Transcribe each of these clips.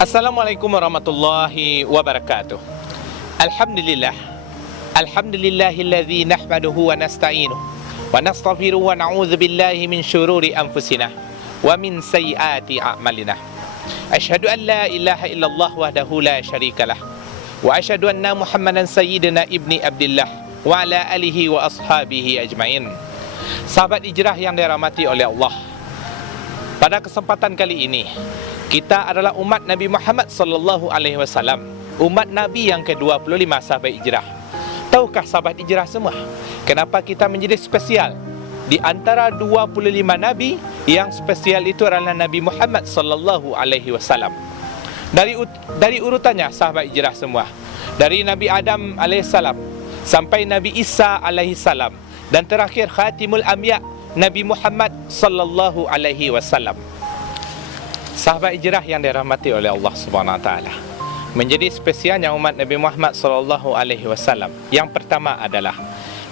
Assalamualaikum warahmatullahi wabarakatuh. Alhamdulillah. Alhamdulillahilladzi nahmaduhu wa nasta'inuhu wa nastaghfiruhu wa na'udzu billahi min syururi anfusina wa min sayyiati a'malina. Asyhadu an la ilaha illallah wahdahu la syarikalah wa asyhadu anna Muhammadan sayyidina ibni Abdillah wa ala alihi wa ashabihi ajmain. Sahabat hijrah yang dirahmati oleh Allah, pada kesempatan kali ini kita adalah umat Nabi Muhammad sallallahu alaihi wasallam, umat Nabi yang ke-25 sahabat hijrah. Tahukah sahabat hijrah semua, kenapa kita menjadi spesial? Di antara 25 Nabi, yang spesial itu adalah Nabi Muhammad sallallahu alaihi wasallam. Dari urutannya sahabat hijrah semua, dari Nabi Adam alaihissalam sampai Nabi Isa alaihissalam, dan terakhir Khatimul Anbiya Nabi Muhammad sallallahu alaihi wasallam. Sahabat hijrah yang dirahmati oleh Allah Subhanahu wa taala, menjadi spesialnya umat Nabi Muhammad sallallahu alaihi wasallam. Yang pertama adalah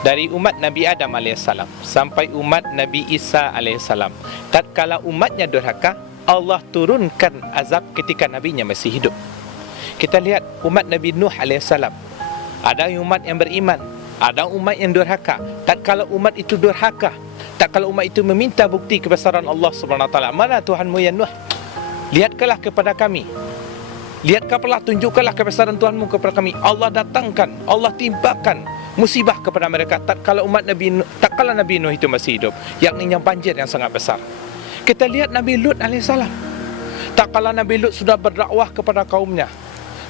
dari umat Nabi Adam alaihissalam sampai umat Nabi Isa alaihissalam. Tatkala umatnya durhaka, Allah turunkan azab ketika nabinya masih hidup. Kita lihat umat Nabi Nuh alaihissalam. Ada umat yang beriman, ada umat yang durhaka. Tatkala umat itu durhaka, tatkala umat itu meminta bukti kebesaran Allah Subhanahu wa taala, mana Tuhanmu ya Nuh? Lihatkanlah kepada kami, lihatkanlah, tunjukkanlah kebesaran Tuhanmu kepada kami. Allah datangkan, Allah timpakan musibah kepada mereka tatkala Nabi Nuh itu masih hidup, yakni yang banjir yang sangat besar. Kita lihat Nabi Lut alaihissalam. Tatkala Nabi Lut sudah berdakwah kepada kaumnya,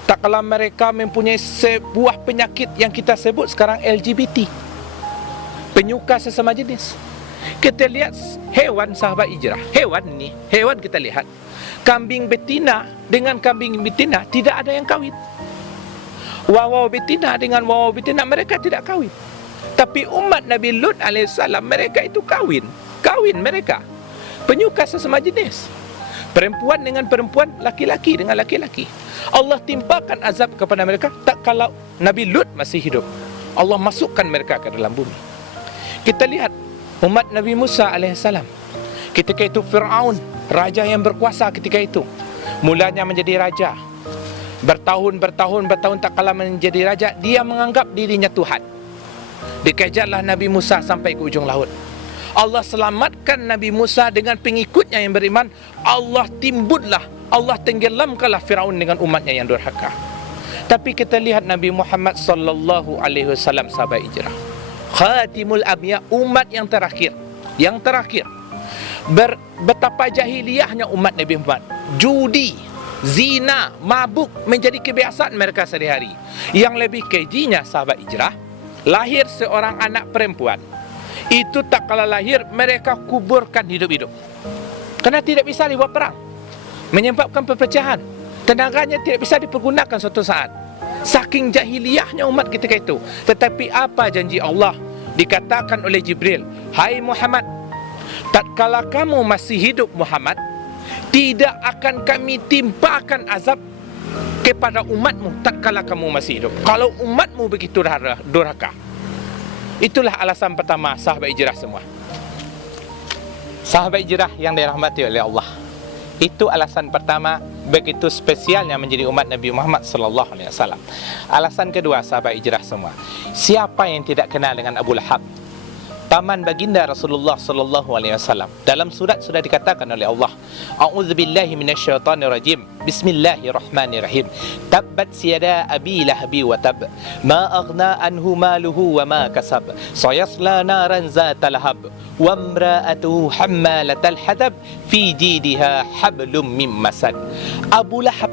tatkala mereka mempunyai sebuah penyakit yang kita sebut sekarang LGBT, penyuka sesama jenis. Kita lihat hewan sahabat hijrah, hewan kita lihat, kambing betina dengan kambing betina tidak ada yang kawin. Wawau betina dengan wawau betina mereka tidak kawin. Tapi umat Nabi Lut alaihissalam, mereka itu kawin mereka. Penyuka sesama jenis. Perempuan dengan perempuan, laki-laki dengan laki-laki. Allah timpakan azab kepada mereka tak kalau Nabi Lut masih hidup. Allah masukkan mereka ke dalam bumi. Kita lihat umat Nabi Musa alaihissalam. Ketika itu Fir'aun, raja yang berkuasa ketika itu, mulanya menjadi raja, bertahun tak kalah menjadi raja, dia menganggap dirinya Tuhan. Dikejarlah Nabi Musa sampai ke ujung laut. Allah selamatkan Nabi Musa dengan pengikutnya yang beriman. Allah tenggelamkanlah Fir'aun dengan umatnya yang durhaka. Tapi kita lihat Nabi Muhammad sallallahu alaihi wasallam, sahabat hijrah, Khatimul Anbiya, umat yang terakhir. Betapa jahiliyahnya umat Nabi Muhammad. Judi, zina, mabuk menjadi kebiasaan mereka sehari-hari. Yang lebih kejinya sahabat hijrah, lahir seorang anak perempuan, itu tak kala lahir mereka kuburkan hidup-hidup. Karena tidak bisa dibuat perang, menyebabkan perpecahan, tenaganya tidak bisa dipergunakan suatu saat. Saking jahiliyahnya umat ketika itu. Tetapi apa janji Allah? Dikatakan oleh Jibril, hai Muhammad, tatkala kamu masih hidup Muhammad, tidak akan kami timpakan azab kepada umatmu tatkala kamu masih hidup, kalau umatmu begitu durhaka. Itulah alasan pertama sahabat hijrah semua. Sahabat hijrah yang dirahmati oleh Allah, itu alasan pertama begitu spesialnya menjadi umat Nabi Muhammad sallallahu alaihi wasallam. Alasan kedua sahabat hijrah semua, siapa yang tidak kenal dengan Abu Lahab, paman baginda Rasulullah sallallahu alaihi wasallam? Dalam surat sudah dikatakan oleh Allah, a'udzubillahi minasyaitonir rajim, bismillahirrahmanirrahim, tabbat yada abi lahabi wa tab, ma aghna anhu maluhu wa ma kasab, sayasla naran zata lahab, wa imra'atuhu hammalatal hatab, fi jidha hablum mim masad. Abu Lahab,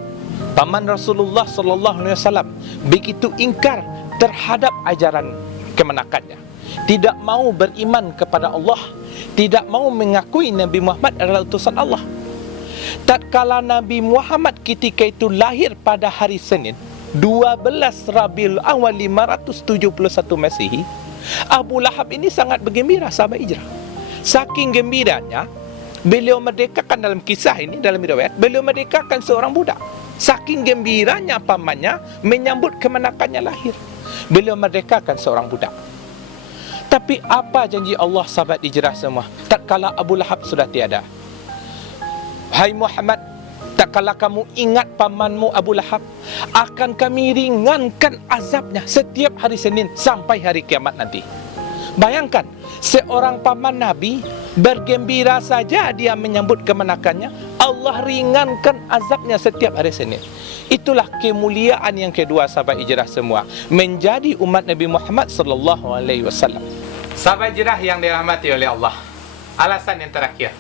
paman Rasulullah sallallahu alaihi wasallam, begitu ingkar terhadap ajaran kemenakannya, tidak mau beriman kepada Allah, tidak mau mengakui Nabi Muhammad adalah utusan Allah. Tatkala Nabi Muhammad ketika itu lahir pada hari Senin 12 Rabiul Awal 571 Masehi, Abu Lahab ini sangat bergembira sahabat hijrah. Saking gembiranya, beliau merdekakan, dalam kisah ini, dalam riwayat, beliau merdekakan seorang budak. Saking gembiranya pamannya menyambut kemenakannya lahir, beliau merdekakan seorang budak. Tapi apa janji Allah sahabat hijrah semua? Tatkala Abu Lahab sudah tiada, hai Muhammad, Tak kala kamu ingat pamanmu Abu Lahab, akan kami ringankan azabnya setiap hari Senin sampai hari kiamat nanti. Bayangkan, seorang paman Nabi bergembira saja dia menyambut kemenakannya, Allah ringankan azabnya setiap hari Senin. Itulah kemuliaan yang kedua, sahabat hijrah semua, menjadi umat Nabi Muhammad sallallahu alaihi wasallam. Sahabat hijrah yang dirahmati oleh Allah, alasan yang terakhir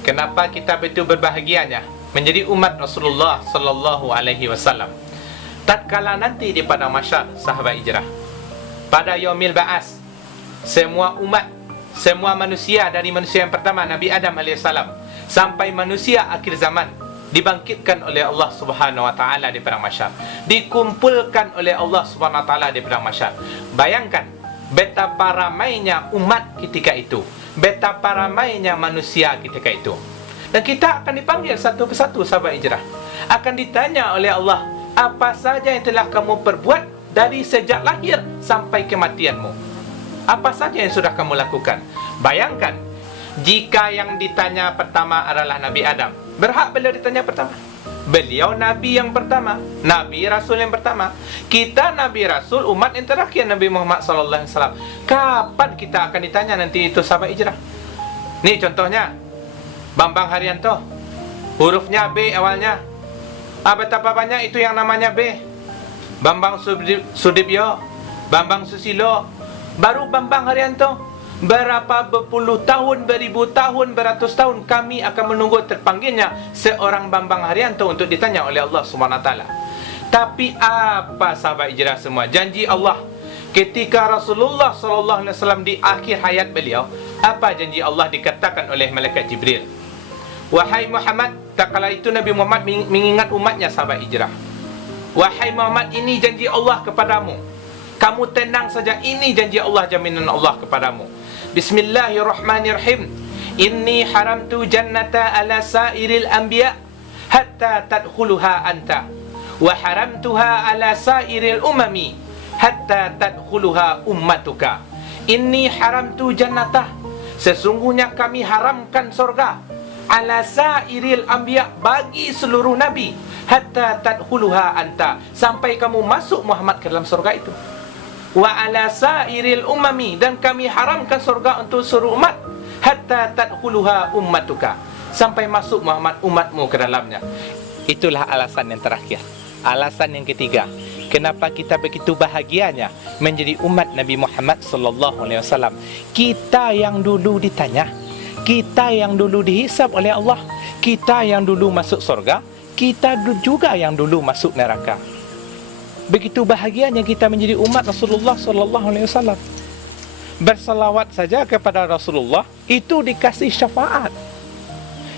kenapa kita betul berbahagianya menjadi umat Rasulullah sallallahu alaihi wasallam. Tatkala nanti di padang mahsyar, sahabat hijrah, pada yaumil ba'as, semua umat, semua manusia dari manusia yang pertama Nabi Adam alaihissalam sampai manusia akhir zaman dibangkitkan oleh Allah Subhanahu wa taala di padang mahsyar, dikumpulkan oleh Allah Subhanahu wa taala di padang mahsyar. Bayangkan betapa ramainya umat ketika itu, betapa ramainya manusia ketika itu. Dan kita akan dipanggil satu persatu, sahabat hijrah. Akan ditanya oleh Allah, apa saja yang telah kamu perbuat dari sejak lahir sampai kematianmu? Apa saja yang sudah kamu lakukan? Bayangkan, jika yang ditanya pertama adalah Nabi Adam, berhak beliau ditanya pertama. Beliau Nabi yang pertama, Nabi Rasul yang pertama. Kita Nabi Rasul, umat yang terakhir Nabi Muhammad SAW. Kapan kita akan ditanya nanti itu, sahabat hijrah? Nih contohnya, Bambang Haryanto, hurufnya B awalnya. Betapa banyak itu yang namanya B. Bambang Sudibyo, Bambang Susilo, baru Bambang Haryanto. Berapa berpuluh tahun, beribu tahun, beratus tahun kami akan menunggu terpanggilnya seorang Bambang Haryanto untuk ditanya oleh Allah SWT. Tapi apa, sahabat hijrah semua, janji Allah ketika Rasulullah SAW di akhir hayat beliau, apa janji Allah dikatakan oleh malaikat Jibril? Wahai Muhammad, tak kala itu Nabi Muhammad mengingat umatnya, sahabat hijrah. Wahai Muhammad, ini janji Allah kepadamu. Kamu tenang saja, ini janji Allah, jaminan Allah kepadamu. Bismillahirrahmanirrahim. Inni haramtu jannata ala sairil anbiya hatta tadkhuluha anta, wa haramtuha ala sairil umami hatta tadkhuluha ummatuka. Inni haramtu jannata, sesungguhnya kami haramkan surga, ala sairil anbiya, bagi seluruh nabi, hatta tadkhuluha anta, sampai kamu masuk Muhammad ke dalam surga itu. Wa ala sairil umami, dan kami haramkan surga untuk seluruh umat, hatta tadkhuluha ummatuka, sampai masuk Muhammad umatmu ke dalamnya. Itulah alasan yang terakhir. Alasan yang ketiga, kenapa kita begitu bahagianya menjadi umat Nabi Muhammad sallallahu alaihi wasallam. Kita yang dulu ditanya, kita yang dulu dihisab oleh Allah, kita yang dulu masuk surga, kita juga yang dulu masuk neraka. Begitu bahagianya kita menjadi umat Rasulullah sallallahu alaihi wasallam. Bersalawat saja kepada Rasulullah itu dikasih syafaat.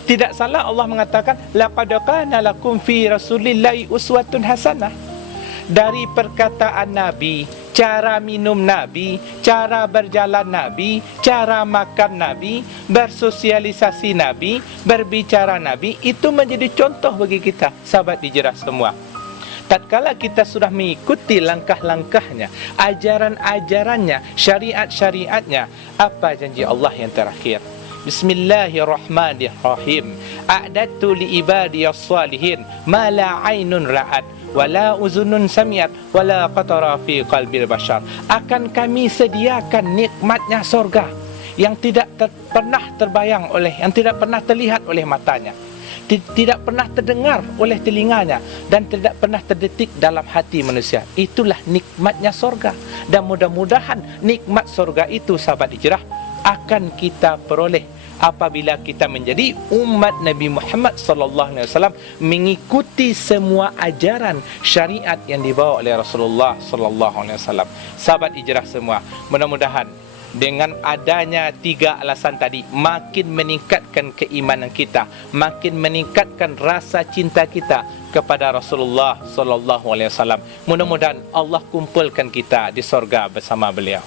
Tidak salah Allah mengatakan, laqad kana lakum fi rasulillahi uswatun hasanah. Dari perkataan Nabi, cara minum Nabi, cara berjalan Nabi, cara makan Nabi, bersosialisasi Nabi, berbicara Nabi, itu menjadi contoh bagi kita, sahabat hijrah semua. Tatkala kita sudah mengikuti langkah-langkahnya, ajaran-ajarannya, syariat-syariatnya, apa janji Allah yang terakhir? Bismillahirrahmanirrahim. A'dadtu li ibadiyas salihin ma la ainun ra'at wala uzunun samiat wala qatara fi qalbil bashar. Akan kami sediakan nikmatnya surga yang tidak pernah terbayang oleh, yang tidak pernah terlihat oleh matanya, tidak pernah terdengar oleh telinganya, dan tidak pernah terdetik dalam hati manusia. Itulah nikmatnya surga. Dan mudah-mudahan nikmat surga itu, sahabat hijrah, akan kita peroleh apabila kita menjadi umat Nabi Muhammad sallallahu alaihi wasallam, mengikuti semua ajaran syariat yang dibawa oleh Rasulullah sallallahu alaihi wasallam. Sahabat hijrah semua, mudah-mudahan dengan adanya 3 alasan tadi makin meningkatkan keimanan kita, makin meningkatkan rasa cinta kita kepada Rasulullah sallallahu alaihi wasallam. Mudah-mudahan Allah kumpulkan kita di surga bersama beliau.